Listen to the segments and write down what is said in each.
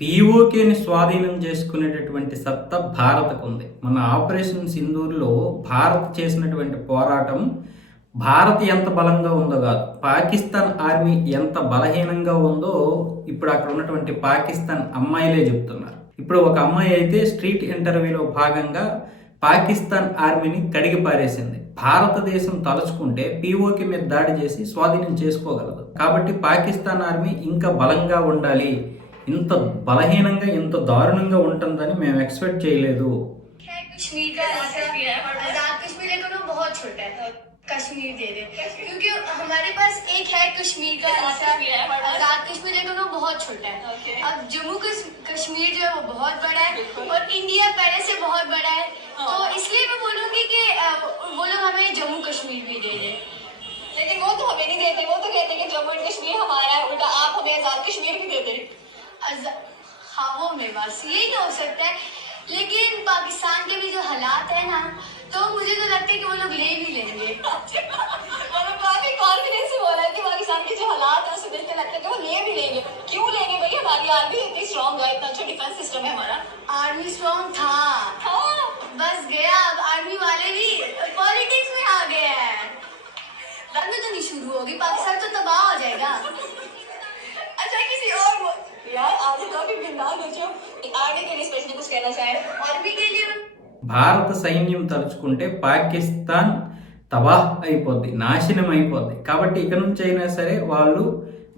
పీఓకేని స్వాధీనం చేసుకునేటటువంటి సత్తా భారత్కు ఉంది. మన ఆపరేషన్ సింధూర్లో భారత్ చేసినటువంటి పోరాటం భారత్ ఎంత బలంగా ఉందో కాదు, పాకిస్తాన్ ఆర్మీ ఎంత బలహీనంగా ఉందో ఇప్పుడు అక్కడ ఉన్నటువంటి పాకిస్తాన్ అమ్మాయిలే చెప్తున్నారు. ఇప్పుడు ఒక అమ్మాయి అయితే స్ట్రీట్ ఇంటర్వ్యూలో భాగంగా పాకిస్తాన్ ఆర్మీని కడిగి పారేసింది. భారతదేశం తలుచుకుంటే పీఓకే మీద దాడి చేసి స్వాధీనం చేసుకోగలదు. కాబట్టి పాకిస్తాన్ ఆర్మీ ఇంకా బలంగా ఉండాలి, ఇంత బలహీనంగా ఇంత దారుణంగా ఉంటుందని మేము ఎక్స్పెక్ట్ చేయలేదు. कश्मीर दे दे क्योंकि हमारे पास एक है कश्मीर का हिस्सा, आजाद कश्मीर लेकिन वो बहुत छोटा है। अब जम्मू कश्मीर जो है वो बहुत बड़ा है और इंडिया पहले से बहुत बड़ा है, तो इसलिए मैं बोलूँगी कि वो लोग हमें जम्मू कश्मीर भी दे दे। लेकिन वो तो हमें नहीं देते, वो तो कहते हैं कि जम्मू एंड कश्मीर हमारा है, उल्टा आप हमें आजाद कश्मीर भी दे दे। हाँ वो मेरे पास यही तो हो सकता है, लेकिन पाकिस्तान के भी जो हालात है ना, तो मुझे तो लगता है कि वो लोग ले भी लेंगे। मतलब काफी कॉन्फिडेंस से बोला है कि पाकिस्तान के जो हालात है उससे देख के लगता है कि वो ले भी लेंगे। क्यों लेंगे भाई, हमारी आर्मी इतनी स्ट्रॉन्ग है, इतना अच्छा डिफेंस सिस्टम है हमारा। आर्मी स्ट्रॉन्ग था बस गया, अब आर्मी वाले भी पॉलिटिक्स में आ गए हैं। में तो नहीं शुरू होगी, पाकिस्तान तो तबाह हो जाएगा। अच्छा किसी और यार आज काफी बिंदास हो जाओ, आर्मी के लिए स्पेशली कुछ कहना चाहे? आर्मी के लिए భారత సైన్యం తలుచుకుంటే పాకిస్తాన్ తబాహ్ అయిపోద్ది, నాశనం అయిపోద్ది. కాబట్టి ఇక నుంచి అయినా సరే వాళ్ళు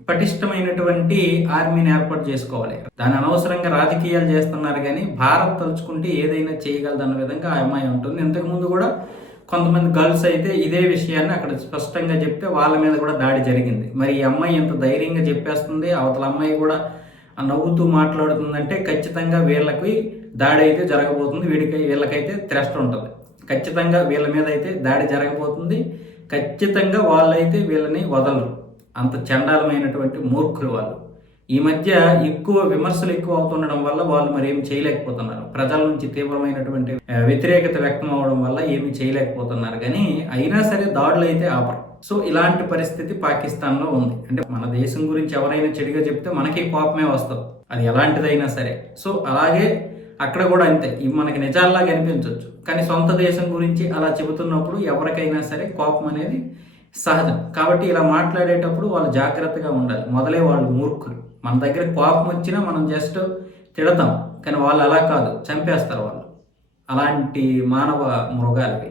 పటిష్టమైనటువంటి ఆర్మీని ఏర్పాటు చేసుకోవాలి. దాని అనవసరంగా రాజకీయాలు చేస్తున్నారు, కానీ భారత్ తలుచుకుంటే ఏదైనా చేయగలదన్న విధంగా ఆ అమ్మాయి ఉంటుంది. ఇంతకుముందు కూడా కొంతమంది గర్ల్స్ అయితే ఇదే విషయాన్ని అక్కడ స్పష్టంగా చెప్తే వాళ్ళ మీద కూడా దాడి జరిగింది. మరి ఈ అమ్మాయి ఎంత ధైర్యంగా చెప్పేస్తుంది, అవతల అమ్మాయి కూడా నవ్వుతూ మాట్లాడుతుందంటే ఖచ్చితంగా వీళ్ళకి దాడి అయితే జరగబోతుంది. వీళ్ళకైతే థ్రెస్ట్ ఉంటుంది, ఖచ్చితంగా వీళ్ళ మీద అయితే దాడి జరగబోతుంది. ఖచ్చితంగా వాళ్ళైతే వీళ్ళని వదలరు, అంత చండాలమైనటువంటి మూర్ఖులు వాళ్ళు. ఈ మధ్య ఎక్కువ విమర్శలు ఎక్కువ అవుతుండడం వల్ల వాళ్ళు మరి ఏమి చేయలేకపోతున్నారు. ప్రజల నుంచి తీవ్రమైనటువంటి వ్యతిరేకత వ్యక్తం అవడం వల్ల ఏమి చేయలేకపోతున్నారు, కానీ అయినా సరే దాడులు అయితే ఆపరు. సో ఇలాంటి పరిస్థితి పాకిస్తాన్లో ఉంది. అంటే మన దేశం గురించి ఎవరైనా చెడుగా చెప్తే మనకి కోపమే వస్తుంది, అది ఎలాంటిదైనా సరే. సో అలాగే అక్కడ కూడా అంతే, ఇవి మనకి నిజాల్లాగా అనిపించవచ్చు, కానీ సొంత దేశం గురించి అలా చెబుతున్నప్పుడు ఎవరికైనా సరే కోపం అనేది సహజం. కాబట్టి ఇలా మాట్లాడేటప్పుడు వాళ్ళు జాగ్రత్తగా ఉండాలి. మొదలే వాళ్ళు మూర్ఖులు. మన దగ్గర కోపం వచ్చినా మనం జస్ట్ తిడతాం, కానీ వాళ్ళు అలా కాదు, చంపేస్తారు వాళ్ళు. అలాంటి మానవ మృగాలవి.